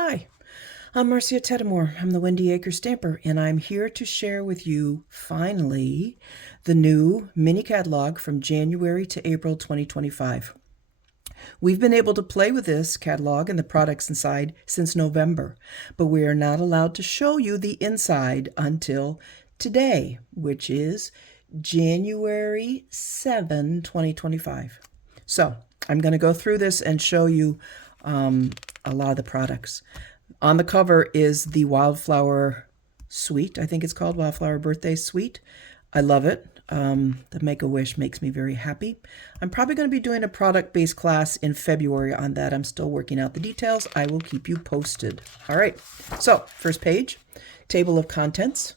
Hi, I'm Marcia Teddemore. I'm the Wendy Acre Stamper, and I'm here to share with you, finally, the new mini catalog from January to April 2025. We've been able to play with this catalog and the products inside since November, but we are not allowed to show you the inside until today, which is January 7, 2025. So I'm going to go through this and show you a lot of the products. On the cover is the Wildflower Suite. I think it's called Wildflower Birthday Suite. I love it. The Make-A-Wish makes me very happy. I'm probably going to be doing a product-based class in February on that. I'm still working out the details. I will keep you posted. All right. So first page, table of contents.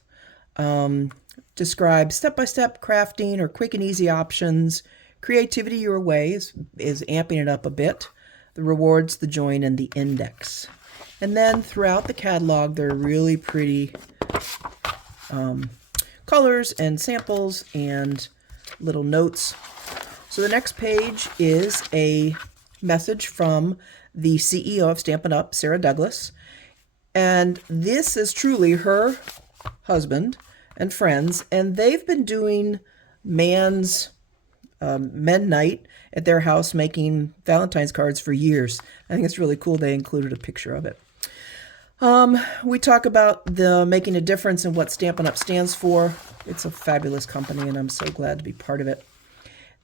Describe step-by-step crafting or quick and easy options. Creativity your way is amping it up a bit. The rewards, the join, and the index. And then throughout the catalog, there are really pretty colors and samples and little notes. So the next page is a message from the CEO of Stampin' Up, Sarah Douglas. And this is truly her husband and friends, and they've been doing men night at their house making Valentine's cards for years. I think it's really cool they included a picture of it. We talk about the making a difference in what Stampin' Up stands for. It's a fabulous company, and I'm so glad to be part of it.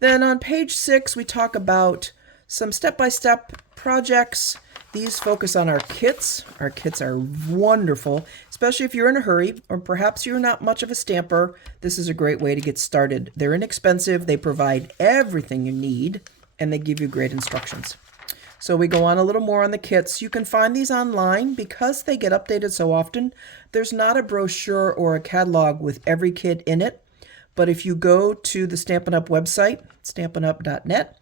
Then on page 6, we talk about some step-by-step projects. These focus on our kits. Our kits are wonderful, especially if you're in a hurry or perhaps you're not much of a stamper. This is a great way to get started. They're inexpensive, they provide everything you need, and they give you great instructions. So we go on a little more on the kits. You can find these online because they get updated so often. There's not a brochure or a catalog with every kit in it, but if you go to the Stampin' Up website, stampinup.net,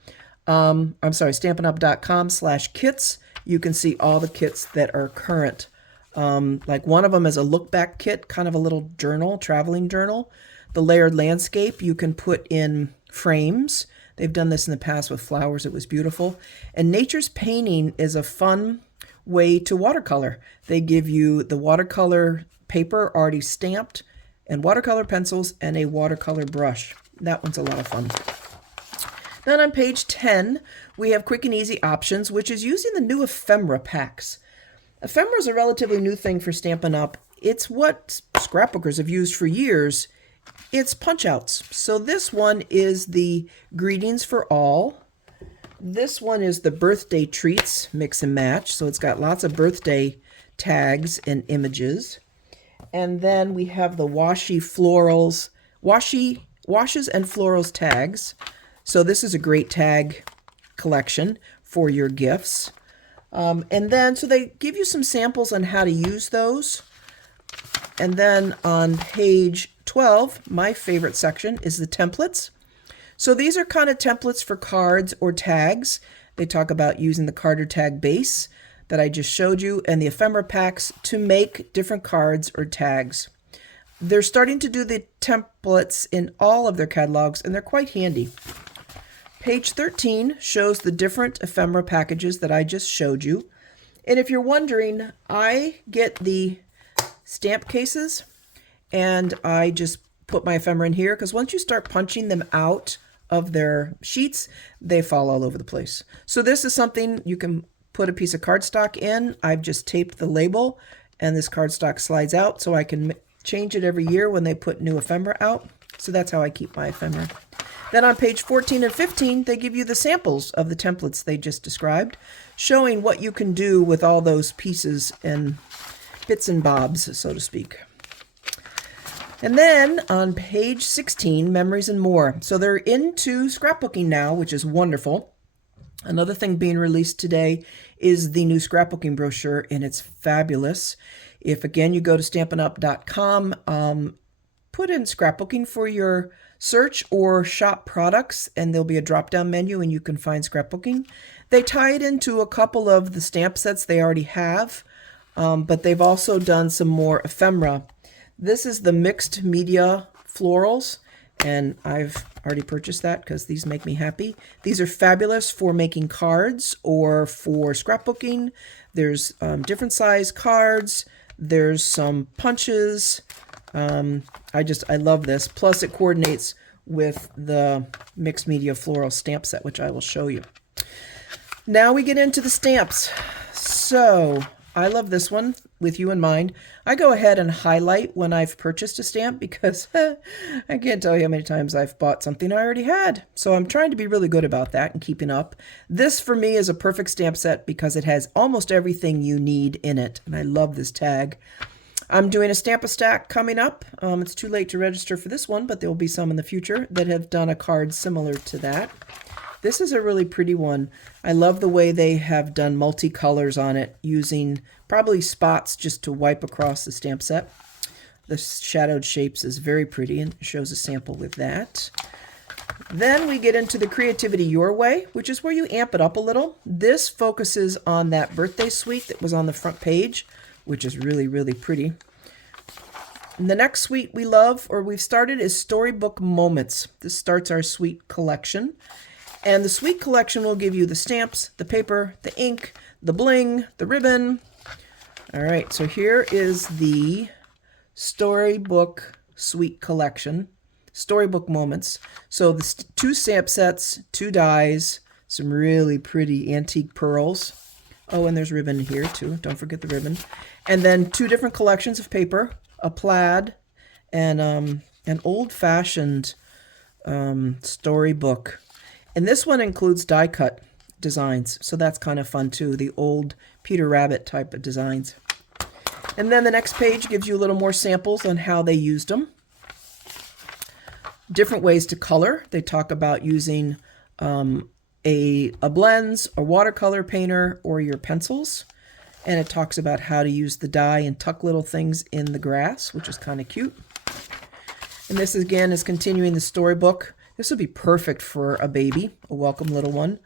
stampinup.com/kits, you can see all the kits that are current. Like one of them is a look back kit, kind of a little journal, traveling journal. The layered landscape, you can put in frames. They've done this in the past with flowers. It was beautiful. And Nature's Painting is a fun way to watercolor. They give you the watercolor paper already stamped and watercolor pencils and a watercolor brush. That one's a lot of fun. Then on page 10, we have quick and easy options, which is using the new ephemera packs. Ephemera is a relatively new thing for Stampin' Up. It's what scrapbookers have used for years. It's punch outs. So this one is the Greetings for All. This one is the Birthday Treats Mix and Match. So it's got lots of birthday tags and images. And then we have the washes and florals tags. So this is a great tag collection for your gifts. And then, so they give you some samples on how to use those. And then on page 12, my favorite section is the templates. So these are kind of templates for cards or tags. They talk about using the card or tag base that I just showed you and the ephemera packs to make different cards or tags. They're starting to do the templates in all of their catalogs, and they're quite handy. Page 13 shows the different ephemera packages that I just showed you. And if you're wondering, I get the stamp cases and I just put my ephemera in here because once you start punching them out of their sheets, they fall all over the place. So this is something you can put a piece of cardstock in. I've just taped the label and this cardstock slides out so I can change it every year when they put new ephemera out. So that's how I keep my ephemera. Then on page 14 and 15, they give you the samples of the templates they just described, showing what you can do with all those pieces and bits and bobs, so to speak. And then on page 16, Memories and More. So they're into scrapbooking now, which is wonderful. Another thing being released today is the new scrapbooking brochure, and it's fabulous. If, again, you go to stampinup.com, put in scrapbooking for your search or shop products, and there'll be a drop-down menu and you can find scrapbooking. They tie it into a couple of the stamp sets they already have, but they've also done some more ephemera. This is the mixed media florals. and I've already purchased that because these make me happy. These are fabulous for making cards or for scrapbooking. There's different size cards. There's some punches. I love this. Plus it coordinates with the mixed media floral stamp set, which I will show you. Now we get into the stamps. So I love this one with you in mind. I go ahead and highlight when I've purchased a stamp because I can't tell you how many times I've bought something I already had. So I'm trying to be really good about that and keeping up. This for me is a perfect stamp set because it has almost everything you need in it. And I love this tag. I'm doing a Stamp-A-Stack coming up. It's too late to register for this one, but there will be some in the future that have done a card similar to that. This is a really pretty one. I love the way they have done multicolors on it, using probably spots just to wipe across the stamp set. The shadowed shapes is very pretty and shows a sample with that. Then we get into the Creativity Your Way, which is where you amp it up a little. This focuses on that birthday suite that was on the front page, which is really, really pretty. And the next suite we love, or we've started, is Storybook Moments. This starts our suite collection. And the suite collection will give you the stamps, the paper, the ink, the bling, the ribbon. All right, so here is the Storybook Suite Collection, Storybook Moments. So the 2 stamp sets, 2 dies, some really pretty antique pearls. Oh, and there's ribbon here too. Don't forget the ribbon. And then 2 different collections of paper, a plaid and an old-fashioned storybook. And this one includes die cut designs, so that's kind of fun too, the old Peter Rabbit type of designs. And then the next page gives you a little more samples on how they used them. Different ways to color. They talk about using a blends, a watercolor painter, or your pencils. And it talks about how to use the die and tuck little things in the grass, which is kind of cute. And this again is continuing the storybook. This would be perfect for a baby, a welcome little one.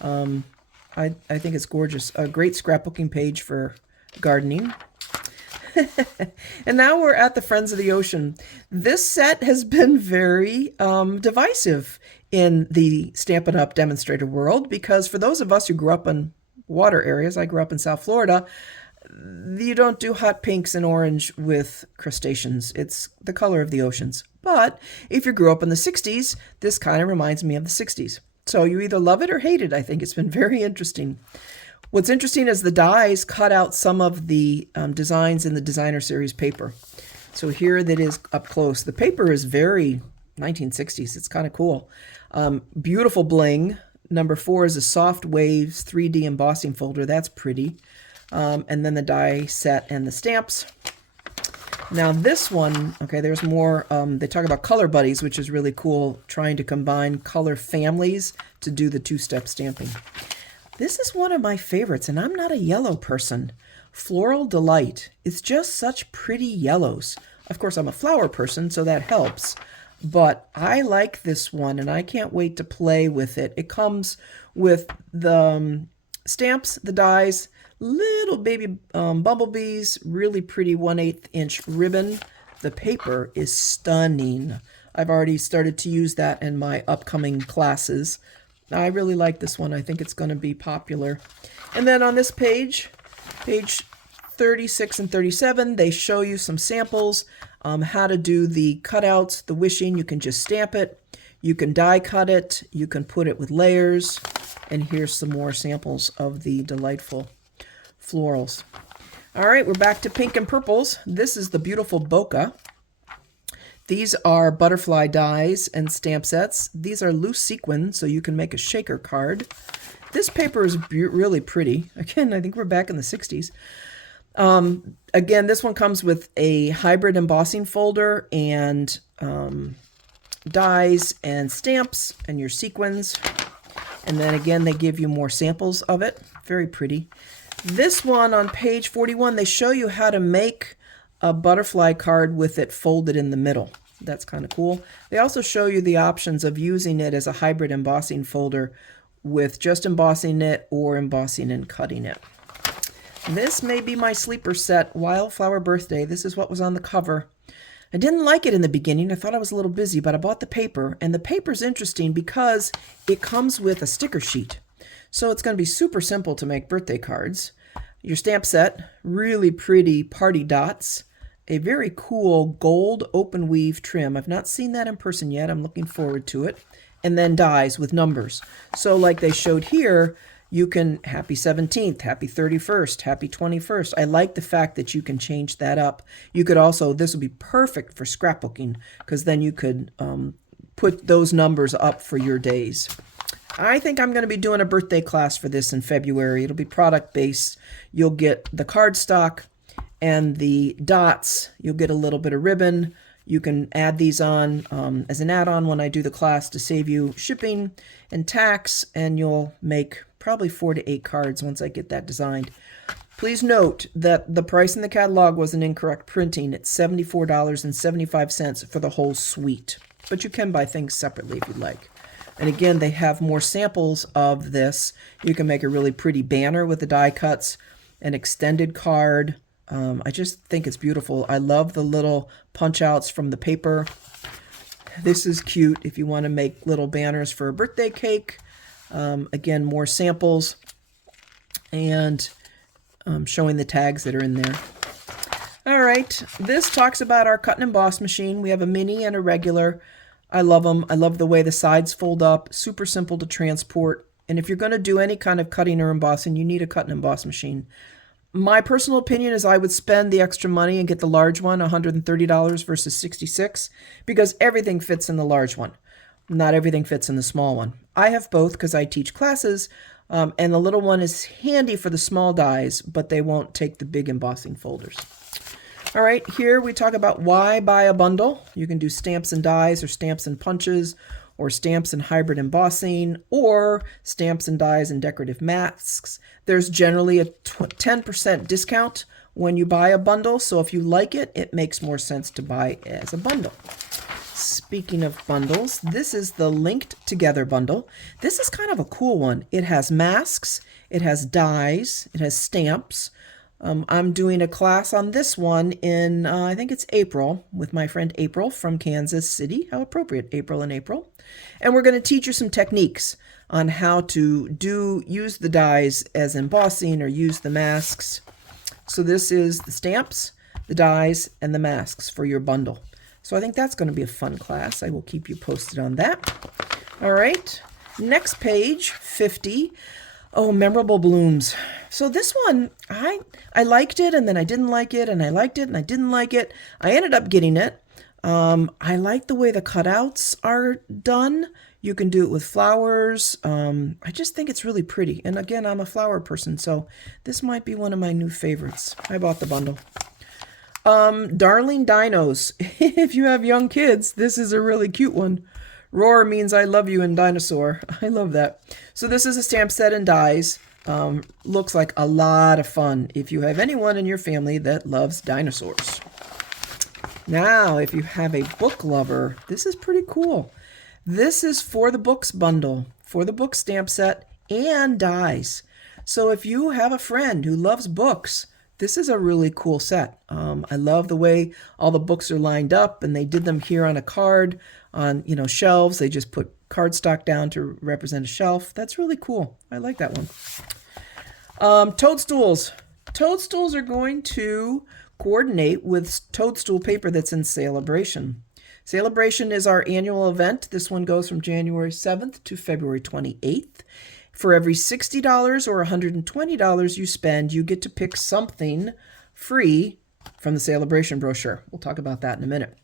I think it's gorgeous. A great scrapbooking page for gardening. And now we're at the Friends of the Ocean. This set has been very divisive in the Stampin' Up! Demonstrator world, because for those of us who grew up in water areas, I grew up in South Florida, you don't do hot pinks and orange with crustaceans. It's the color of the oceans. But if you grew up in the 60s, this kind of reminds me of the 60s. So you either love it or hate it. I think it's been very interesting. What's interesting is the dies cut out some of the designs in the Designer Series paper. So here that is up close. The paper is very 1960s. It's kind of cool. Beautiful bling. Number 4 is a Soft Waves 3D embossing folder. That's pretty. And then the die set and the stamps. Now this one, okay, there's more, they talk about color buddies, which is really cool, trying to combine color families to do the 2-step stamping. This is one of my favorites, and I'm not a yellow person. Floral Delight. It's just such pretty yellows. Of course, I'm a flower person, so that helps. But I like this one, and I can't wait to play with it. It comes with the stamps, the dies, little baby bumblebees, really pretty 1/8 inch ribbon. The paper is stunning. I've already started to use that in my upcoming classes. I really like this one. I think it's going to be popular. And then on this page 36 and 37, they show you some samples, how to do the cutouts, the wishing. You can just stamp it. You can die cut it. You can put it with layers. And here's some more samples of the delightful florals. All right, we're back to pink and purples. This is the beautiful bokeh. These are butterfly dies and stamp sets. These are loose sequin, so you can make a shaker card. This paper is really pretty. Again, I think we're back in the 60s. Again, this one comes with a hybrid embossing folder and dies and stamps and your sequins. And then again, they give you more samples of it. Very pretty. This one on page 41, they show you how to make a butterfly card with it folded in the middle. That's kind of cool. They also show you the options of using it as a hybrid embossing folder with just embossing it or embossing and cutting it. This may be my sleeper set, Wildflower Birthday. This is what was on the cover. I didn't like it in the beginning. I thought I was a little busy, but I bought the paper, and the paper's interesting because it comes with a sticker sheet. So it's going to be super simple to make birthday cards. Your stamp set, really pretty party dots, a very cool gold open weave trim. I've not seen that in person yet. I'm looking forward to it. And then dies with numbers. So like they showed here, you can happy 17th, happy 31st, happy 21st. I like the fact that you can change that up. You could also, this would be perfect for scrapbooking because then you could put those numbers up for your days. I think I'm going to be doing a birthday class for this in February. It'll be product based. You'll get the cardstock and the dots. You'll get a little bit of ribbon. You can add these on as an add-on when I do the class to save you shipping and tax, and you'll make probably 4 to 8 cards once I get that designed. Please note that the price in the catalog was an incorrect printing. It's $74.75 for the whole suite, but you can buy things separately if you'd like. And again, they have more samples of this. You can make a really pretty banner with the die cuts, an extended card. I just think it's beautiful. I love the little punch outs from the paper. This is cute if you want to make little banners for a birthday cake. Again, more samples and showing the tags that are in there. All right, this talks about our cut and emboss machine. We have a mini and a regular. I love them. I love the way the sides fold up. Super simple to transport. And if you're going to do any kind of cutting or embossing, you need a cut and emboss machine. My personal opinion is I would spend the extra money and get the large one, $130 versus $66, because everything fits in the large one. Not everything fits in the small one. I have both because I teach classes, and the little one is handy for the small dies, but they won't take the big embossing folders. All right, here we talk about why buy a bundle. You can do stamps and dies or stamps and punches or stamps and hybrid embossing or stamps and dies and decorative masks. There's generally a 10% discount when you buy a bundle, so if you like it, it makes more sense to buy as a bundle. Speaking of bundles, this is the linked together bundle. This is kind of a cool one. It has masks, it has dies, it has stamps. I'm doing a class on this one in, I think it's April, with my friend April from Kansas City. How appropriate, April and April. And we're going to teach you some techniques on how to use the dies as embossing or use the masks. So this is the stamps, the dies, and the masks for your bundle. So I think that's going to be a fun class. I will keep you posted on that. All right, next page, 50. Oh, memorable blooms. So this one, I liked it, and then I didn't like it, and I liked it, and I didn't like it. I ended up getting it. I like the way the cutouts are done. You can do it with flowers. I just think it's really pretty. And again, I'm a flower person, so this might be one of my new favorites. I bought the bundle. Darling Dinos. If you have young kids, this is a really cute one. Roar means I love you in dinosaur. I love that. So this is a stamp set and dies. Looks like a lot of fun if you have anyone in your family that loves dinosaurs. Now, if you have a book lover, this is pretty cool. This is for the books bundle, for the book stamp set and dies. So if you have a friend who loves books, this is a really cool set. I love the way all the books are lined up, and they did them here on a card on, shelves. They just put cardstock down to represent a shelf. That's really cool. I like that one. Toadstools. Toadstools are going to coordinate with toadstool paper that's in Sale-a-Bration. Sale-a-Bration is our annual event. This one goes from January 7th to February 28th. For every $60 or $120 you spend, you get to pick something free from the Sale-a-Bration brochure. We'll talk about that in a minute.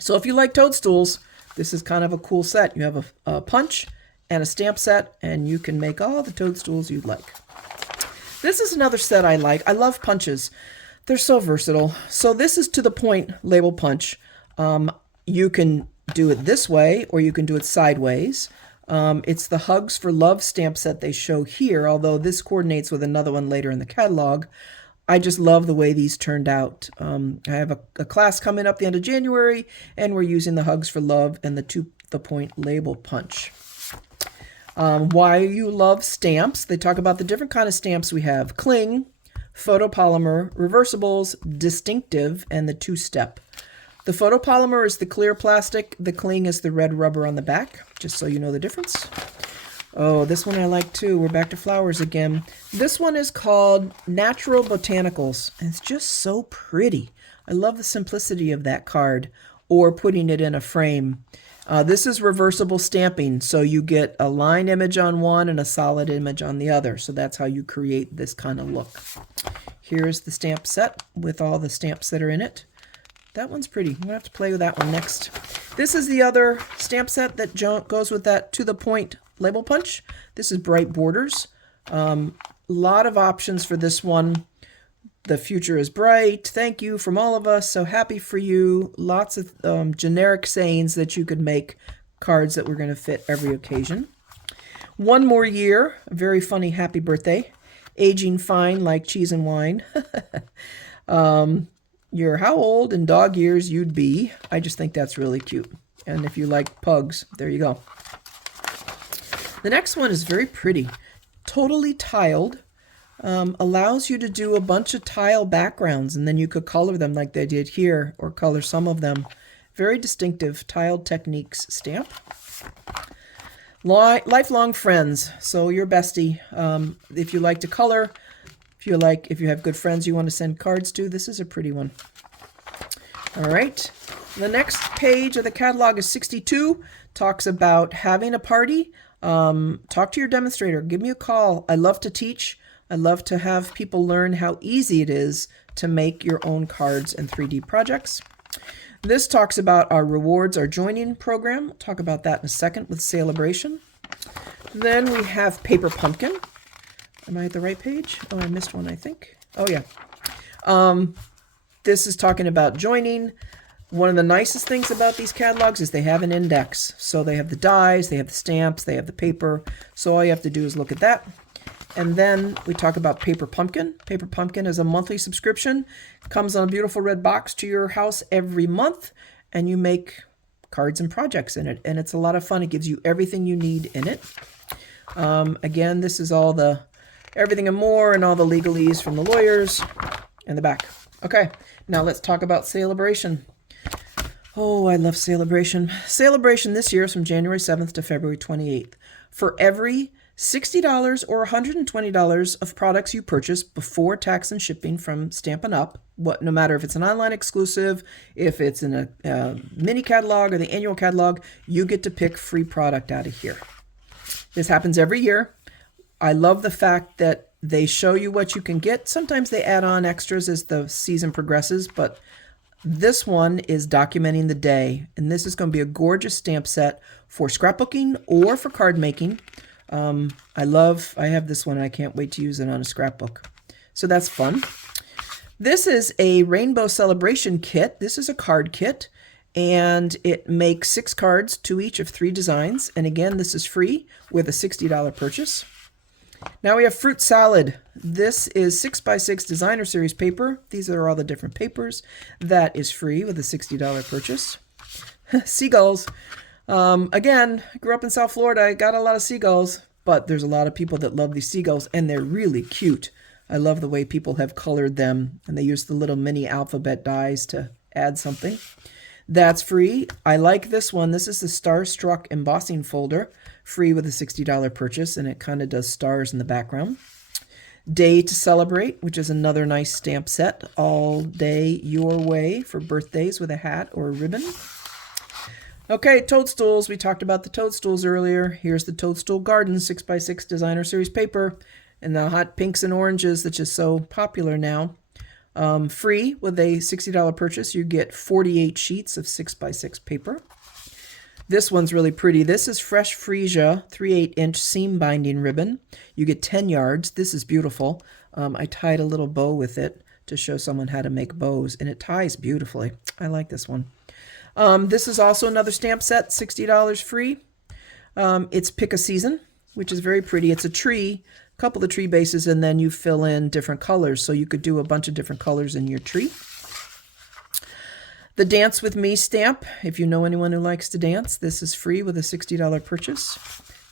So if you like toadstools, this is kind of a cool set. You have a punch and a stamp set, and you can make all the toadstools you'd like. This is another set I like. I love punches. They're so versatile. So this is to the point label punch. You can do it this way, or you can do it sideways. It's the Hugs for Love stamp set they show here, although this coordinates with another one later in the catalog. I just love the way these turned out. I have a class coming up the end of January, and we're using the Hugs for Love and the to the point label punch. Why you love stamps. They talk about the different kind of stamps we have. Cling, photopolymer, reversibles, distinctive, and the two-step. The photopolymer is the clear plastic. The cling is the red rubber on the back, just so you know the difference. Oh, this one I like too. We're back to flowers again. This one is called Natural Botanicals. And it's just so pretty. I love the simplicity of that card, or putting it in a frame. This is reversible stamping, so you get a line image on one and a solid image on the other. So that's how you create this kind of look. Here's the stamp set with all the stamps that are in it. That one's pretty. I'm going to have to play with that one next. This is the other stamp set that goes with that To The Point label punch. This is bright borders. Lot of options for this one. The future is bright. Thank you from all of us. So happy for you. Lots of generic sayings that you could make cards that were going to fit every occasion. One more year. A very funny happy birthday. Aging fine like cheese and wine. You're how old in dog years you'd be. I just think that's really cute. And if you like pugs, there you go. The next one is very pretty. Totally tiled. Allows you to do a bunch of tile backgrounds, and then you could color them like they did here, or color some of them. Very distinctive tiled techniques stamp. Lifelong friends. So your bestie. If you like to color, if you have good friends you want to send cards to, this is a pretty one. All right. The next page of the catalog is 62. Talks about having a party. Talk to your demonstrator. Give me a call. I love to teach. I love to have people learn how easy it is to make your own cards and 3D projects. This talks about our rewards, our joining program. We'll talk about that in a second with Sale-a-Bration. Then we have Paper Pumpkin. Am I at the right page? Oh, I missed one, I think. Oh, yeah. This is talking about joining. One of the nicest things about these catalogs is they have an index. So they have the dies, they have the stamps, they have the paper. So all you have to do is look at that. And then we talk about Paper Pumpkin. Paper Pumpkin is a monthly subscription. Comes on a beautiful red box to your house every month. And you make cards and projects in it. And it's a lot of fun. It gives you everything you need in it. Again, this is all the everything and more and all the legalese from the lawyers in the back. Okay, now let's talk about Sale-a-Bration. Oh, I love Sale-a-Bration. Sale-a-Bration this year is from January 7th to February 28th. For every $60 or $120 of products you purchase before tax and shipping from Stampin' Up, no matter if it's an online exclusive, if it's in a mini catalog or the annual catalog, you get to pick free product out of here. This happens every year. I love the fact that they show you what you can get. Sometimes they add on extras as the season progresses, but this one is documenting the day, and this is going to be a gorgeous stamp set for scrapbooking or for card making. I have this one and I can't wait to use it on a scrapbook. So that's fun. This is a Rainbow Celebration kit. This is a card kit, and it makes 6 cards, 2 each of 3 designs. And again, this is free with a $60 purchase. Now we have Fruit Salad. This is 6x6 designer series paper. These are all the different papers. That is free with a $60 purchase. Seagulls. Again, I grew up in South Florida. I got a lot of seagulls, but there's a lot of people that love these seagulls, and they're really cute. I love the way people have colored them, and they use the little mini alphabet dies to add something. That's free. I like this one. This is the Starstruck embossing folder, free with a $60 purchase, and it kind of does stars in the background. Day to Celebrate, which is another nice stamp set, all day your way for birthdays with a hat or a ribbon. Okay, toadstools. We talked about the toadstools earlier. Here's the Toadstool Garden 6x6 designer series paper and the hot pinks and oranges that's just so popular now. Free with a $60 purchase. You get 48 sheets of 6x6 paper. This one's really pretty. This is Fresh Freesia 3/8-inch seam binding ribbon. You get 10 yards. This is beautiful. I tied a little bow with it to show someone how to make bows, and it ties beautifully. I like this one. This is also another stamp set, $60 free. It's Pick a Season, which is very pretty. It's a tree, a couple of tree bases, and then you fill in different colors. So you could do a bunch of different colors in your tree. The Dance With Me stamp, if you know anyone who likes to dance, this is free with a $60 purchase.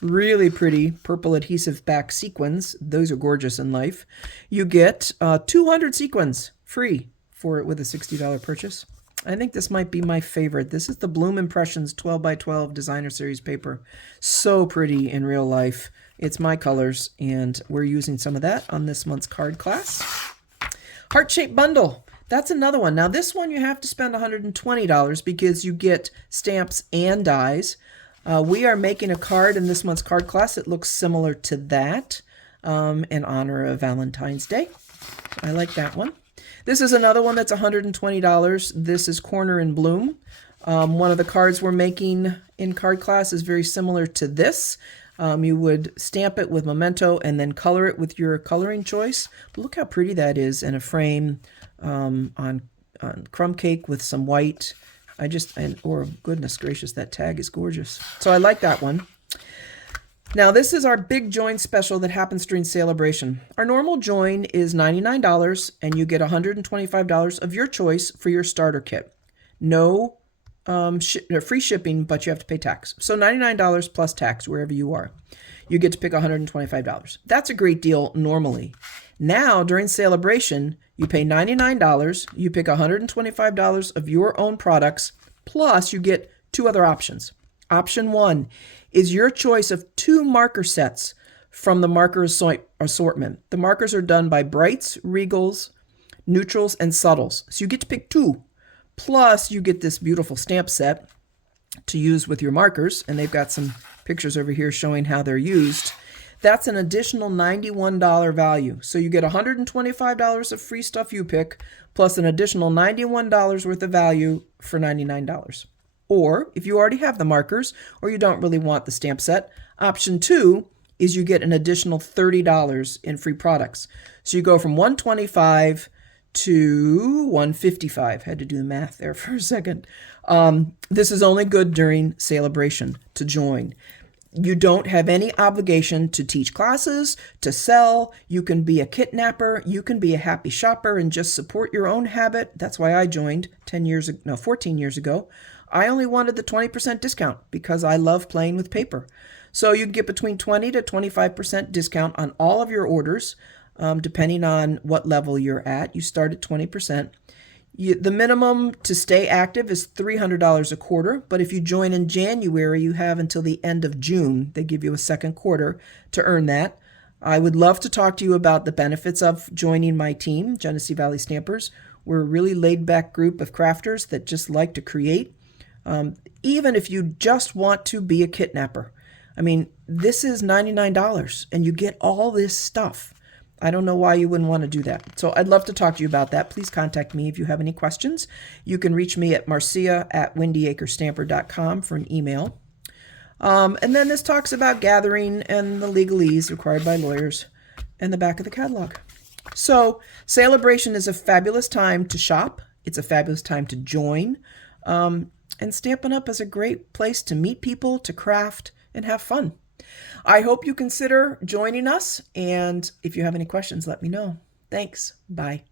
Really pretty purple adhesive back sequins. Those are gorgeous in life. You get 200 sequins free for it with a $60 purchase. I think this might be my favorite. This is the Bloom Impressions 12 by 12 Designer Series paper. So pretty in real life. It's my colors, and we're using some of that on this month's card class. Heart-shaped bundle. That's another one. Now this one you have to spend $120 because you get stamps and dies. We are making a card in this month's card class that looks similar to that in honor of Valentine's Day. I like that one. This is another one that's $120. This is Corner and Bloom. One of the cards we're making in card class is very similar to this. You would stamp it with Memento and then color it with your coloring choice. But look how pretty that is in a frame on crumb cake with some white. Goodness gracious, that tag is gorgeous. So I like that one. Now this is our big join special that happens during Sale-a-Bration. Our normal join is $99 and you get $125 of your choice for your starter kit. No free shipping, but you have to pay tax. So $99 plus tax wherever you are. You get to pick $125. That's a great deal normally. Now during Sale-a-Bration, you pay $99, you pick $125 of your own products, plus you get two other options. Option one is your choice of 2 marker sets from the marker assortment. The markers are done by Brights, Regals, Neutrals, and Subtles. So you get to pick 2. Plus you get this beautiful stamp set to use with your markers, and they've got some pictures over here showing how they're used. That's an additional $91 value. So you get $125 of free stuff you pick, plus an additional $91 worth of value for $99. Or if you already have the markers or you don't really want the stamp set, option 2 is you get an additional $30 in free products. So you go from $125 to $155. Had to do the math there for a second. This is only good during Sale-a-Bration to join. You don't have any obligation to teach classes, to sell. You can be a kitnapper. You can be a happy shopper and just support your own habit. That's why I joined 14 years ago. I only wanted the 20% discount because I love playing with paper. So you can get between 20 to 25% discount on all of your orders, depending on what level you're at. You start at 20%. The minimum to stay active is $300 a quarter, but if you join in January, you have until the end of June. They give you a second quarter to earn that. I would love to talk to you about the benefits of joining my team, Genesee Valley Stampers. We're a really laid-back group of crafters that just like to create. Even if you just want to be a kitnapper. I mean, this is $99 and you get all this stuff. I don't know why you wouldn't want to do that. So I'd love to talk to you about that. Please contact me if you have any questions. You can reach me at marcia@wendyacrestamper.com for an email. And then this talks about gathering and the legalese required by lawyers and the back of the catalog. So Sale-a-Bration is a fabulous time to shop. It's a fabulous time to join. And Stampin' Up! Is a great place to meet people, to craft, and have fun. I hope you consider joining us, and if you have any questions, let me know. Thanks. Bye.